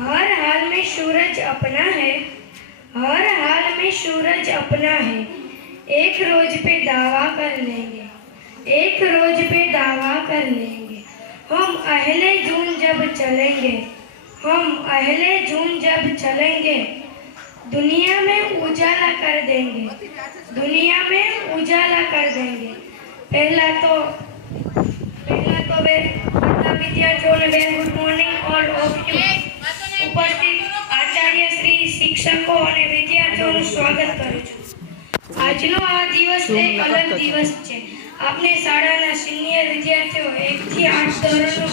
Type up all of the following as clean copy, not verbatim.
हर हाल में सूरज अपना है, हर हाल में सूरज अपना है। एक रोज पे दावा कर लेंगे, एक रोज पे दावा कर लेंगे। हम अहले जून जब चलेंगे, हम अहले जून जब चलेंगे, दुनिया में उजाला कर देंगे, दुनिया में उजाला कर देंगे। पहला तो वे विद्यार्थियों ने good morning all of you. ઉપસ્થિત આચાર્ય શ્રી શિક્ષકો અને વિદ્યાર્થીઓનું સ્વાગત કરું છું। આજનો આ દિવસ એક અલગ દિવસ છે। આપણે શાળાના સિનિયર વિદ્યાર્થીઓ 1 થી 8 ધોરણનો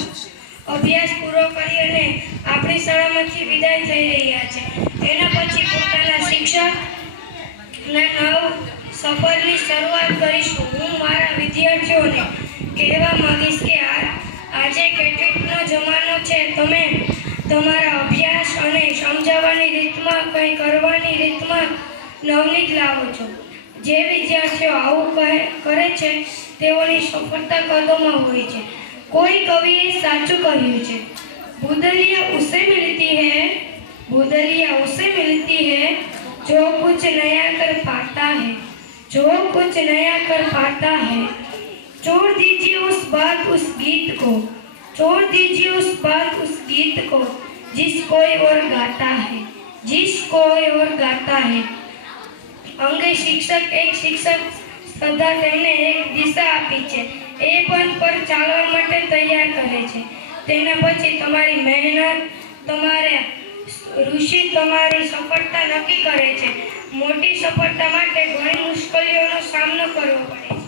અભ્યાસ પૂરો કરી અને આપણી શાળામાંથી વિદાય થઈ રહ્યા છે। એના પછી પોતાના શિક્ષકના નવ સફરની શરૂઆત કરીશું। હું મારા વિદ્યાર્થીઓને કહેવા માંગીશ કે આજે કેટેટનો જમાનો છે। તમે તમારા અભ્યાસ અને સમજાવવાની રીતમાં કંઈ કરવાની રીતમાં નવનીત લાવો છો। જે વિદ્યાર્થીઓ આવું કરે છે તેઓની સફળતા કદમમાં હોય છે। કોઈ કવિએ સાચું કહ્યું છે, ભૂદલિયા ઉસે મિલતી है, भूदलिया उसे मिलती है जो कुछ नया कर पाता है, जो कुछ नया कर पाता है। छोड़ दीजिए उस बात उस गीत को, छोड़ दीजिए उस बात उस गीत को, जिस कोई और गाता है, जिस कोई और गाता है। अंगे शिक्षक एक शिक्षक सदा तेने एक दिशा आपी छे, ए पथ पर चालवा माटे तैयार करे छे। तेना पछी तमारी मेहनत, तमारे ऋषि तमारी सफलता नक्की करे छे। मोटी सफलता माटे घणी मुश्केलीओनो सामनो करवो पड़े छे।